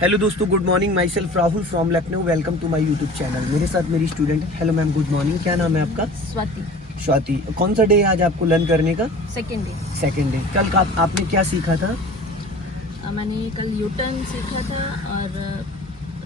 Hello दोस्तों, good morning. My self Rahul from Lucknow. Welcome to my YouTube channel. मेरे साथ मेरी स्टूडेंट है। Hello ma'am, good morning. क्या नाम है आपका? स्वाति। स्वाति। कौन सा डे है आज आपको लर्न करने का? Second day. Second day. कल का आपने क्या सीखा था? मैंने कल यू टर्न सीखा था और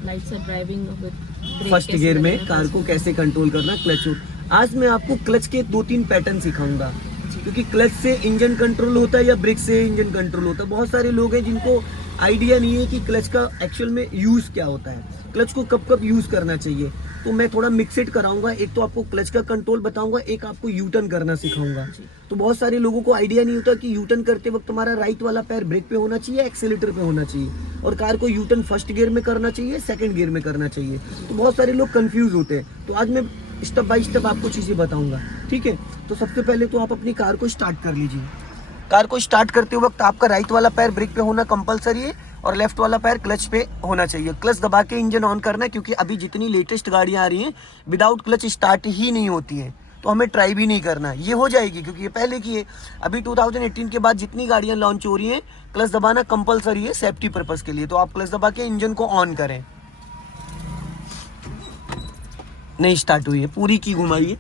लाइट से ड्राइविंग विद फर्स्ट गियर में कार को कैसे कंट्रोल करना, क्लच। आज मैं आपको क्लच के 2-3 पैटर्न सिखाऊंगा, क्योंकि क्लच से इंजन कंट्रोल होता है या ब्रेक से इंजन कंट्रोल होता है। बहुत सारे लोग हैं जिनको आइडिया नहीं है कि क्लच का एक्चुअल में यूज क्या होता है, क्लच को कब कब यूज करना चाहिए। तो मैं थोड़ा मिक्सड कराऊंगा। एक तो आपको क्लच का कंट्रोल बताऊंगा, एक आपको यू टर्न करना सिखाऊंगा। तो बहुत सारे लोगों को आइडिया नहीं होता कि यू टर्न करते वक्त तुम्हारा राइट वाला पैर ब्रेक पे होना चाहिए, एक्सीलेटर पे होना चाहिए, और कार को यू टर्न फर्स्ट गियर में करना चाहिए, सेकंड गियर में करना चाहिए। तो बहुत सारे लोग कंफ्यूज होते हैं। तो आज मैं स्टेप बाय स्टेप आपको चीजें बताऊंगा, ठीक है। तो सबसे पहले तो आप अपनी कार को स्टार्ट कर लीजिए। कार को स्टार्ट करते वक्त आपका राइट वाला पैर ब्रेक पे होना कंपलसरी है और लेफ्ट वाला पैर क्लच पे होना चाहिए। क्लच दबा के इंजन ऑन करना है, क्योंकि अभी जितनी लेटेस्ट गाड़ियां आ रही हैं विदाउट क्लच स्टार्ट ही नहीं होती है। तो हमें ट्राई भी नहीं करना। ये हो जाएगी क्योंकि ये पहले की है। अभी 2018 के बाद जितनी गाड़ियां लॉन्च हो रही हैं क्लच दबाना कंपलसरी है सेफ्टी पर्पस के लिए। तो आप क्लच दबा के इंजन को ऑन करें। नहीं स्टार्ट हुई है, पूरी की घुमाइए।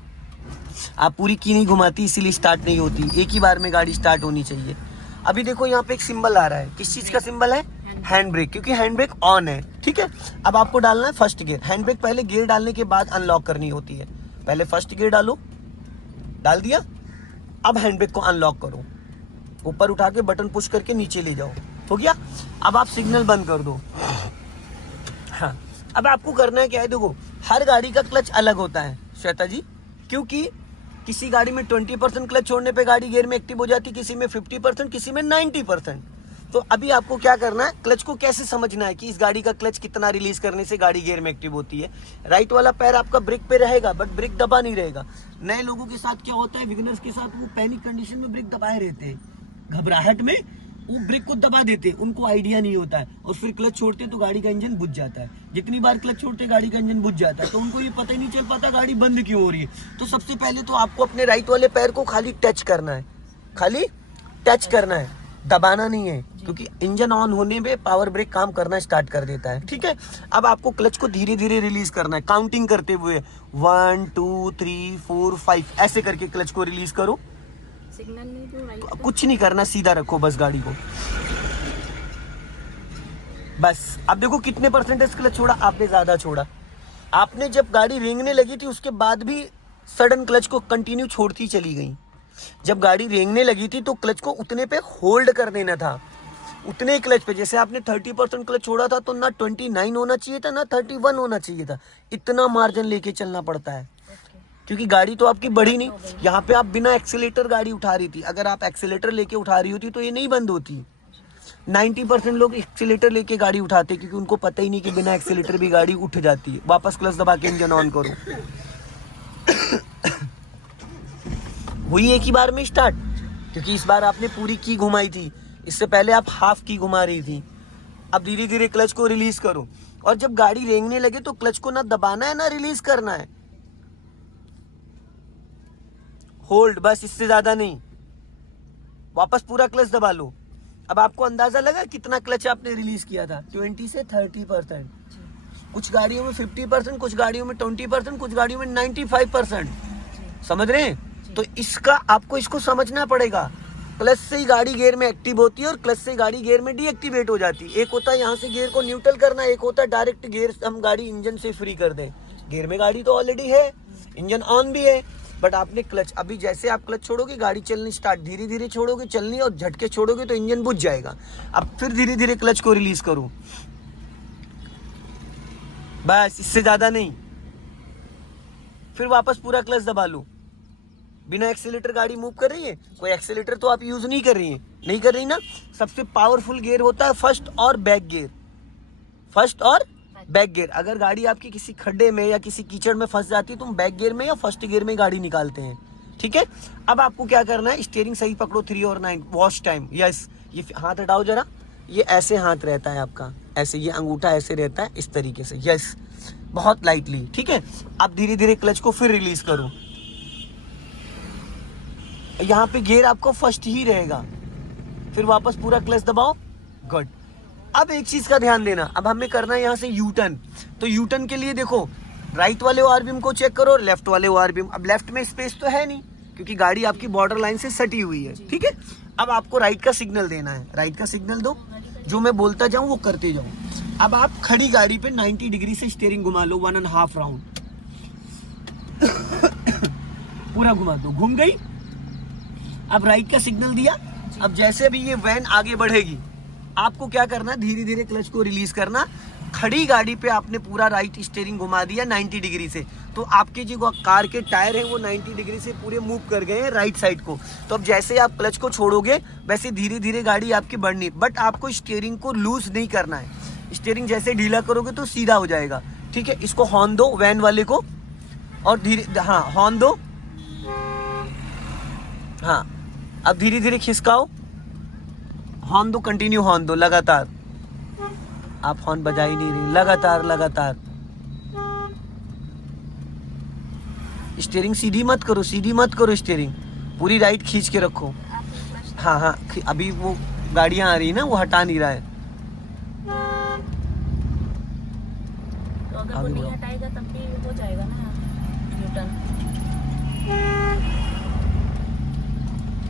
आप पूरी की नहीं घुमाती इसीलिए स्टार्ट नहीं होती। एक ही बार में गाड़ी स्टार्ट होनी चाहिए। अभी देखो यहाँ पे एक सिंबल आ रहा है। किस चीज का सिंबल है? हैंड ब्रेक, क्योंकि हैंड ब्रेक ऑन है, ठीक है। अब आपको डालना है फर्स्ट गियर। हैंड ब्रेक पहले गियर डालने के बाद अनलॉक करनी होती है। पहले फर्स्ट गियर डालो, डाल दिया। अब हैंड ब्रेक को अनलॉक करो, ऊपर उठा के बटन पुश करके नीचे ले जाओ। हो गया। अब आप सिग्नल बंद कर दो। हाँ, अब आपको करना है क्या है, देखो हर गाड़ी का क्लच अलग होता है श्वेता जी, क्योंकि किसी गाड़ी में 20% क्लच छोड़ने पे गाड़ी गियर में एक्टिव हो जाती है, किसी में 50%, किसी में 90%। तो अभी आपको क्या करना है, क्लच को कैसे समझना है कि इस गाड़ी का क्लच कितना रिलीज करने से गाड़ी गियर में एक्टिव होती है। राइट वाला पैर आपका ब्रेक पे रहेगा, बट ब्रेक दबा नहीं रहेगा। नए लोगों के साथ क्या होता है, बिगिनर्स के साथ, वो पैनिक कंडीशन में ब्रेक दबाए रहते हैं, घबराहट में वो ब्रेक को दबा देते, उनको आइडिया नहीं होता है, और फिर क्लच छोड़ते तो गाड़ी का इंजन बुझ जाता है। जितनी बार क्लच छोड़ते गाड़ी का इंजन बुझ जाता है, तो उनको ये पता ही नहीं चल पाता गाड़ी बंद क्यों हो रही है। तो सबसे पहले तो आपको अपने राइट वाले पैर को खाली टच करना है, खाली टच करना है, दबाना नहीं है, क्योंकि इंजन ऑन होने में पावर ब्रेक काम करना स्टार्ट कर देता है, ठीक है। अब आपको क्लच को धीरे धीरे रिलीज करना है, काउंटिंग करते हुए 1 2 3 4 5 ऐसे करके क्लच को रिलीज करो। सिग्नल नहीं दो, राइट तो कुछ नहीं करना, सीधा रखो बस गाड़ी को, बस। अब देखो कितने परसेंटेज क्लच छोड़ा, आपने ज्यादा छोड़ा। आपने जब गाड़ी रेंगने लगी थी उसके बाद भी सडन क्लच को कंटिन्यू छोड़ती चली गई। जब गाड़ी रेंगने लगी थी तो क्लच को उतने पे होल्ड कर देना था, उतने क्लच पे। जैसे आपने 30% क्लच छोड़ा था तो ना 29 होना चाहिए था, ना 31 होना चाहिए था। इतना मार्जिन लेके चलना पड़ता है, क्योंकि गाड़ी तो आपकी बढ़ी नहीं। यहाँ पे आप बिना एक्सीलेटर गाड़ी उठा रही थी, अगर आप एक्सीलेटर लेके उठा रही होती तो ये नहीं बंद होती। 90% लोग एक्सीलेटर लेके गाड़ी उठाते, क्योंकि उनको पता ही नहीं कि बिना एक्सीलेटर भी गाड़ी उठ जाती है। वापस क्लच दबा के इंजन ऑन करो। हुई एक ही बार में स्टार्ट, क्योंकि इस बार आपने पूरी की घुमाई थी, इससे पहले आप हाफ की घुमा रही थी। अब धीरे धीरे क्लच को रिलीज करो, और जब गाड़ी रेंगने लगे तो क्लच को ना दबाना है ना रिलीज करना है, होल्ड, बस, इससे ज्यादा नहीं। वापस पूरा क्लच दबा लो। अब आपको अंदाजा लगा कितना क्लच आपने रिलीज किया था? 20 से 30%। कुछ गाड़ियों में 50%, कुछ गाड़ियों में 20%, कुछ गाड़ियों में 95%। समझ रहे हैं? तो इसका आपको इसको समझना पड़ेगा। क्लच से ही गाड़ी गियर में एक्टिव होती है और क्लच से गाड़ी गियर में डीएक्टिवेट हो जाती है। एक होता है यहाँ से गियर को न्यूट्रल करना, एक होता है डायरेक्ट गियर हम गाड़ी इंजन से फ्री कर दें। गियर में गाड़ी तो ऑलरेडी है, इंजन ऑन भी है, बट आपने क्लच, अभी जैसे आप क्लच छोड़ोगे गाड़ी चलनी स्टार्ट, धीरे धीरे छोड़ोगे चलनी, और झटके छोड़ोगे तो इंजन बुझ जाएगा। अब फिर धीरे धीरे क्लच को रिलीज करो, बस, इससे ज्यादा नहीं। फिर वापस पूरा क्लच दबा लो। बिना एक्सीलेटर गाड़ी मूव कर रही है, कोई एक्सीलेटर तो आप यूज नहीं कर रही है, नहीं कर रही ना। सबसे पावरफुल गियर होता है फर्स्ट और बैक गियर, फर्स्ट और बैक गियर। अगर गाड़ी आपकी किसी खड्डे में या किसी कीचड़ में फंस जाती है तो हम बैक गियर में या फर्स्ट गियर में गाड़ी निकालते हैं, ठीक है। अब आपको क्या करना है, स्टीयरिंग सही पकड़ो, 3 और 9 वॉश टाइम, यस। ये हाथ हटाओ जरा, ये ऐसे हाथ रहता है आपका, ऐसे, ये अंगूठा ऐसे रहता है, इस तरीके से, यस, बहुत लाइटली, ठीक है। अब धीरे धीरे क्लच को फिर रिलीज करो। यहाँ पे गियर आपको फर्स्ट ही रहेगा, फिर वापस पूरा क्लच दबाओ, गुड। अब एक चीज का ध्यान देना, अब हमें करना है यहाँ से यू टर्न। तो यू टर्न के लिए देखो राइट वाले ORBM को चेक करो और लेफ्ट वाले ORBM। अब लेफ्ट में स्पेस तो है नहीं क्योंकि गाड़ी आपकी बॉर्डर लाइन से सटी हुई है, ठीक है। अब आपको राइट का सिग्नल देना है, राइट का सिग्नल दो, जो मैं बोलता जाऊं वो करते जाओ। अब आप खड़ी गाड़ी पे 90 डिग्री से स्टीयरिंग घुमा लो 1.5 राउंड पूरा घुमा दो, घूम गई। अब राइट का सिग्नल दिया। अब जैसे भी ये वैन आगे बढ़ेगी आपको क्या करना, धीरे धीरे क्लच को रिलीज करना। खड़ी गाड़ी पे आपने पूरा राइट स्टीयरिंग घुमा दिया 90 डिग्री से, तो आपके जो कार के टायर हैं वो 90 डिग्री से पूरे मूव कर गए हैं राइट साइड को। तो अब जैसे आप क्लच को छोड़ोगे वैसे धीरे धीरे गाड़ी आपकी बढ़नी, बट आपको स्टीयरिंग को लूज नहीं करना है। स्टीयरिंग जैसे ढीला करोगे तो सीधा हो जाएगा, ठीक है। इसको हॉर्न दो वैन वाले को और धीरे, हाँ हॉर्न दो, हाँ अब धीरे धीरे खिसकाओ, हॉर्न दो, कंटिन्यू हॉर्न दो लगातार। आप हॉर्न बजा ही नहीं रही, लगातार लगातार। स्टीयरिंग सीधी मत करो, सीधी मत करो, स्टीयरिंग पूरी राइट खींच के रखो। हाँ हाँ अभी वो गाड़ियां आ रही है ना, वो हटा नहीं रहा है। तो अगर वो नहीं हटाएगा तब भी हो जाएगा ना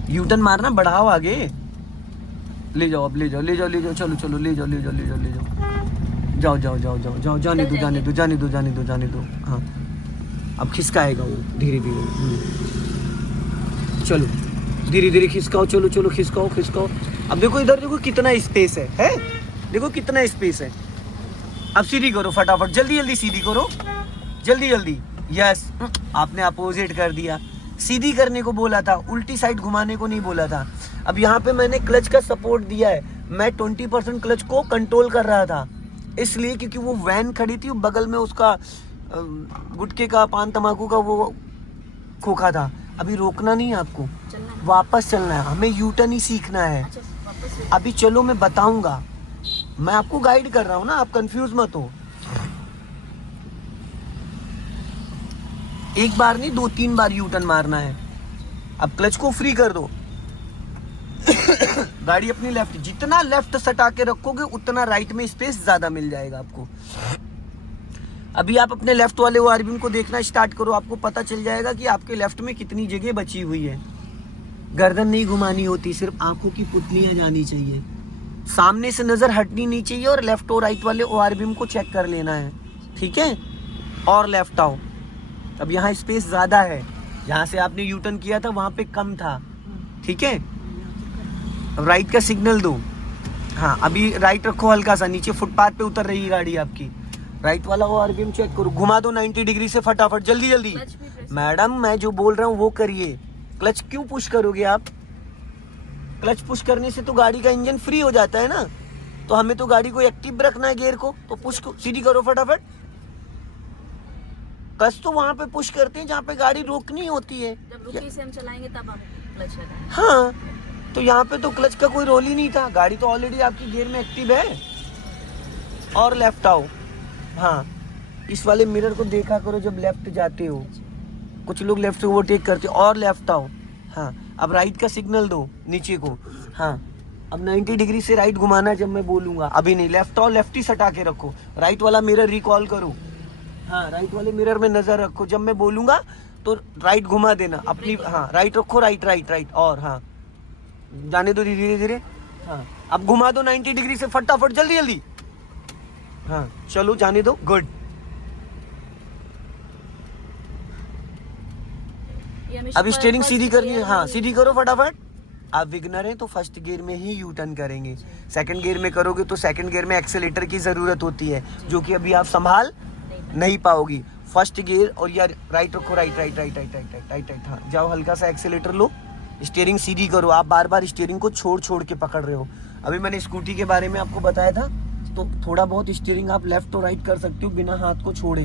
यू टर्न मारना, बढ़ाओ आगे, ले जाओ, अब ले जाओ, ले जाओ, ले जाओ, चलो चलो, ले जाओ, ले जाओ, ले जाओ, ले जाओ, जाओ जाओ जाओ जाओ जाओ, जाने दो, जाने दो, जाने दो, जाने दो, जाने दो। हाँ अब खिसकाएगा वो धीरे धीरे, चलो धीरे धीरे खिसकाओ, चलो चलो खिसकाओ खिसकाओ। अब देखो इधर देखो कितना स्पेस है, देखो कितना स्पेस है। अब सीधी करो फटाफट, जल्दी जल्दी सीधी करो, जल्दी जल्दी। यस, आपने अपोजिट कर दिया। सीधी करने को बोला था, उल्टी साइड घुमाने को नहीं बोला था। अब यहाँ पे मैंने क्लच का सपोर्ट दिया है, मैं 20% क्लच को कंट्रोल कर रहा था इसलिए क्योंकि वो वैन खड़ी थी, बगल में उसका गुटखे का, पान तम्बाकू का वो खोखा था। अभी रोकना नहीं है आपको, वापस चलना है, हमें यू टर्न ही सीखना है। अभी चलो मैं बताऊंगा, मैं आपको गाइड कर रहा हूँ ना, आप कंफ्यूज मत हो। एक बार नहीं 2-3 बार यू टर्न मारना है। अब क्लच को फ्री कर दो गाड़ी अपनी लेफ्ट, जितना लेफ्ट सटा के रखोगे उतना राइट में स्पेस ज्यादा मिल जाएगा आपको। अभी आप अपने लेफ्ट वाले ORBM को देखना स्टार्ट करो, आपको पता चल जाएगा कि आपके लेफ्ट में कितनी जगह बची हुई है। गर्दन नहीं घुमानी होती, सिर्फ आंखों की पुतलियां जानी चाहिए, सामने से नजर हटनी नहीं चाहिए और लेफ्ट और राइट वाले ORBM को चेक कर लेना है, ठीक है। और लेफ्ट आओ। अब यहाँ स्पेस ज्यादा है, जहाँ से आपने यू टर्न किया था वहां पे कम था, ठीक है। अब राइट का सिग्नल दो। हाँ अभी राइट रखो हल्का सा, नीचे फुटपाथ पे उतर रही है गाड़ी आपकी। राइट वाला ORBM चेक करो, घुमा दो 90 डिग्री से फटाफट, जल्दी जल्दी। मैडम मैं जो बोल रहा हूँ वो करिए। क्लच क्यों पुश करोगे आप? क्लच पुश करने से तो गाड़ी का इंजन फ्री हो जाता है ना, तो हमें तो गाड़ी को एक्टिव रखना है, गियर को तो पुश को सीधी करो फटाफट। क्लच तो वहां पे पुश करते हैं जहाँ पे गाड़ी रोकनी होती है, जब रुकी से हम चलाएंगे तब आप क्लच लगाएंगे। हाँ तो यहाँ पे तो क्लच का कोई रोल ही नहीं था, गाड़ी तो ऑलरेडी आपकी गियर में एक्टिव है। और लेफ्ट आओ। हाँ इस वाले मिरर को देखा करो जब लेफ्ट जाते हो, कुछ लोग लेफ्ट से ओवरटेक करते हो। और लेफ्ट आओ। हाँ अब राइट का सिग्नल दो नीचे को। हाँ अब 90 डिग्री से राइट घुमाना जब मैं बोलूंगा, अभी नहीं। लेफ्ट आओ, लेफ्ट ही सटा के रखो। राइट वाला मिरर रिकॉल करो। हाँ राइट वाले मिरर में नजर रखो, जब मैं बोलूंगा तो राइट घुमा देना अपनी। हाँ राइट रखो, राइट राइट राइट। और हाँ जाने दो धीरे धीरे। हाँ अब घुमा दो 90 डिग्री से फटाफट, जल्दी जल्दी। हाँ चलो जाने दो, गुड। अब स्टीयरिंग सीधी करनी है। हाँ सीधी करो फटाफट। आप बिगनर हैं तो फर्स्ट गियर में ही यू टर्न करेंगे, सेकंड गियर में करोगे तो सेकंड गियर में एक्सेलेरेटर की जरूरत होती है, जो कि अभी आप संभाल नहीं पाओगी। फर्स्ट गियर और यार राइट रखो, right right right right right right right right. हाँ जाओ, हल्का सा एक्सेलेरेटर लो, स्टीयरिंग सीधी करो। आप बार बार स्टीयरिंग को छोड़ छोड़ के पकड़ रहे हो। अभी मैंने स्कूटी के बारे में आपको बताया था, तो थोड़ा बहुत स्टीयरिंग आप लेफ्ट और राइट कर सकते हो बिना हाथ को छोड़े।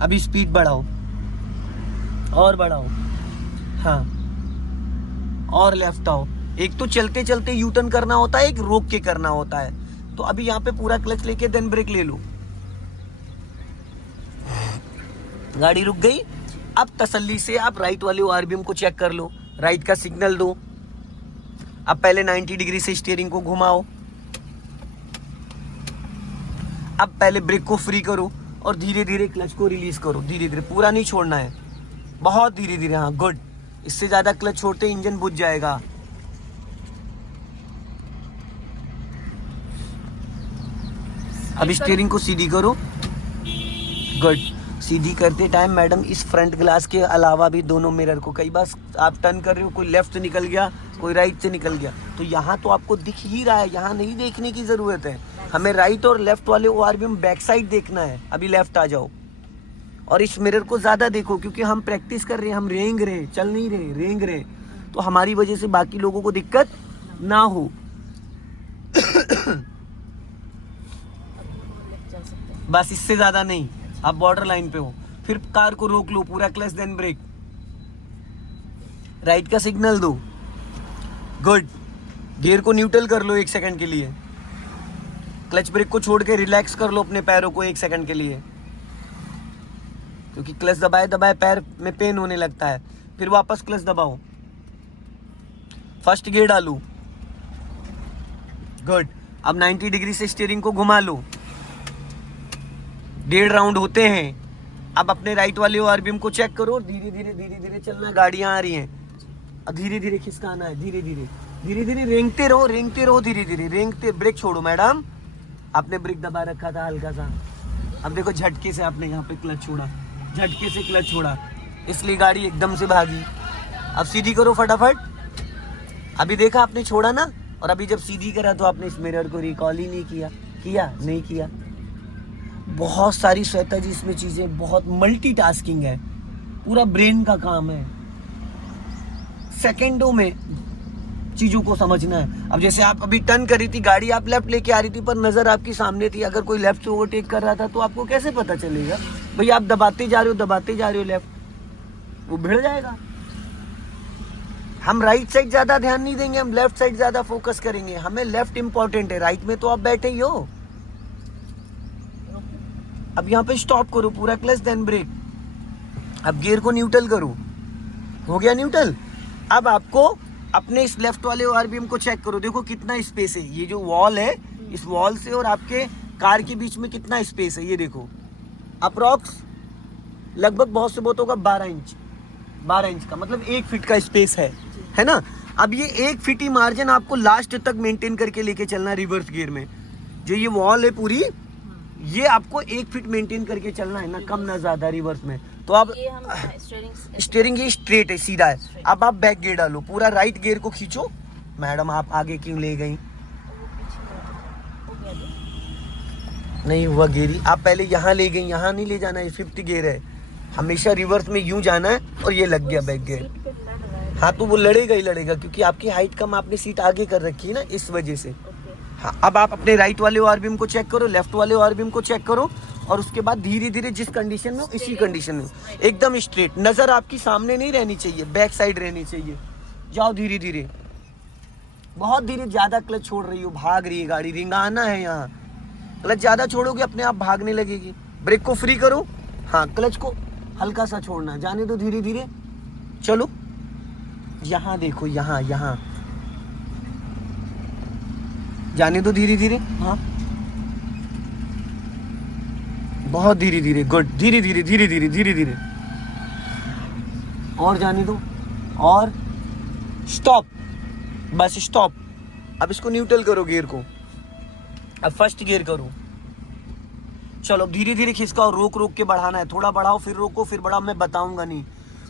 अभी स्पीड बढ़ाओ और बढ़ाओ। हाँ और लेफ्ट आओ। एक तो चलते चलते यू टर्न करना होता है, एक रोक के करना होता है। तो अभी यहाँ पे पूरा क्लच लेके देन ब्रेक ले लो। गाड़ी रुक गई। अब तसल्ली से आप राइट वाले ORBM को चेक कर लो, राइट का सिग्नल दो। अब पहले 90 डिग्री से स्टीयरिंग को घुमाओ। अब पहले ब्रेक को फ्री करो और धीरे धीरे क्लच को रिलीज करो, धीरे धीरे, पूरा नहीं छोड़ना है, बहुत धीरे धीरे। हाँ गुड, इससे ज्यादा क्लच छोड़ते इंजन बुझ जाएगा। अब स्टीयरिंग को सीधी करो, गुड। सीधी करते टाइम मैडम इस फ्रंट ग्लास के अलावा भी दोनों मिरर को, कई बार आप टर्न कर रहे हो, कोई लेफ्ट से निकल गया, कोई राइट से निकल गया, तो यहाँ तो आपको दिख ही रहा है, यहाँ नहीं देखने की जरूरत है। हमें राइट और लेफ्ट वाले ORVM बैक साइड देखना है। अभी लेफ्ट आ जाओ और इस मिरर को ज्यादा देखो, क्योंकि हम प्रैक्टिस कर रहे हैं, हम रेंग रहे, चल नहीं रहे, रेंग रहे, तो हमारी वजह से बाकी लोगों को दिक्कत ना हो। बस इससे ज्यादा नहीं, आप बॉर्डर लाइन पे हो। फिर कार को रोक लो, पूरा क्लच देन ब्रेक, राइट का सिग्नल दो, गुड। गियर को न्यूट्रल कर लो 1 सेकंड के लिए, क्लच ब्रेक को छोड़ के रिलैक्स कर लो अपने पैरों को 1 सेकंड के लिए, क्योंकि क्लच दबाए दबाए पैर में पेन होने लगता है। फिर वापस क्लच दबाओ, फर्स्ट गियर डालो, गुड। अब 90 डिग्री से स्टीयरिंग को घुमा लो, 1.5 राउंड होते हैं। अब अपने राइट वाले ORVM को चेक करो, धीरे धीरे चलना, गाड़ियां आ रही हैं, धीरे धीरे खिसकाना है, धीरे धीरे रेंगते रहो, धीरे धीरे रेंगते। ब्रेक छोड़ो मैडम, आपने ब्रेक दबा रखा था हल्का सा, अब देखो झटके से आपने यहाँ पे क्लच छोड़ा, झटके से क्लच छोड़ा, इसलिए गाड़ी एकदम से भागी। अब सीधी करो फटाफट। अभी देखा आपने छोड़ा ना, और अभी जब सीधी करा तो आपने इस मिरर को रिकॉल ही नहीं किया, नहीं किया। बहुत सारी श्वेता जी इसमें चीजें, बहुत मल्टीटास्किंग है, पूरा ब्रेन का काम है, सेकंडों में चीजों को समझना है। अब जैसे आप अभी टर्न कर रही थी गाड़ी, आप लेफ्ट लेके आ रही थी, पर नजर आपकी सामने थी, अगर कोई लेफ्ट से ओवरटेक कर रहा था तो आपको कैसे पता चलेगा? भाई आप दबाते जा रहे हो लेफ्ट, वो भिड़ जाएगा। हम राइट साइड ज्यादा ध्यान नहीं देंगे, हम लेफ्ट साइड ज्यादा फोकस करेंगे। हमें लेफ्ट इंपॉर्टेंट है, राइट में तो आप बैठे ही हो। अब यहाँ पे स्टॉप करो, पूरा क्लच देन ब्रेक। अब गियर को न्यूट्रल करो, हो गया न्यूट्रल। अब आपको अपने इस लेफ्ट वाले ORVM को चेक करो, देखो कितना स्पेस है, ये जो वॉल है, इस वॉल से और आपके कार के बीच में कितना स्पेस है, ये देखो अप्रॉक्स लगभग बहुत से बहुतों का 12 इंच का, मतलब 1 फीट का स्पेस है ना। अब ये 1 फीट ही मार्जिन आपको लास्ट तक मेंटेन करके लेके चलना है रिवर्स गियर में। जो ये वॉल है पूरी, ये आपको 1 फीट मेंटेन करके चलना है, ना कम ना ज्यादा रिवर्स में। तो अब स्टीयरिंग ये स्ट्रेट है, सीधा है। अब आप बैक गियर डालो, पूरा राइट गियर को खींचो। मैडम आप आगे क्यों ले गई? नहीं हुआ गियर, आप पहले यहाँ ले गई, यहाँ नहीं ले जाना है, 5th गियर है, हमेशा रिवर्स में यूं जाना है, और ये लग गया बैक गियर। हाँ तो वो लड़ेगा ही लड़ेगा, क्योंकि आपकी हाइट कम, आपने सीट आगे कर रखी है ना, इस वजह से। हाँ, अब आप अपने राइट वाले ORVM को चेक करो, लेफ्ट वाले ORVM को चेक करो, और उसके बाद धीरे धीरे जिस कंडीशन में हो इसी कंडीशन में एकदम स्ट्रेट, नजर आपकी सामने नहीं रहनी चाहिए, बैक साइड रहनी चाहिए। जाओ धीरे धीरे, बहुत धीरे, ज्यादा क्लच छोड़ रही हो, भाग रही है गाड़ी, रिंगाना है यहाँ। क्लच ज्यादा छोड़ोगे अपने आप भागने लगेगी। ब्रेक को फ्री करो, हाँ क्लच को हल्का सा छोड़ना, जाने दो धीरे धीरे। चलो यहाँ देखो, यहाँ जाने दो धीरे धीरे, हाँ बहुत धीरे धीरे, गुड। धीरे धीरे और जाने दो, और स्टॉप, बस स्टॉप। अब इसको न्यूट्रल करो गियर को, अब फर्स्ट गियर करो। चलो धीरे धीरे खिसकाओ, रोक के बढ़ाना है, थोड़ा बढ़ाओ फिर रोको फिर बढ़ाओ, मैं बताऊंगा नहीं।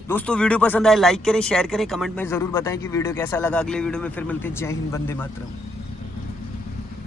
दोस्तों वीडियो पसंद आए लाइक करें, शेयर करें, कमेंट में जरूर बताएं कि वीडियो कैसा लगा। अगले वीडियो में फिर मिलते हैं। जय हिंद, वंदे मातरम।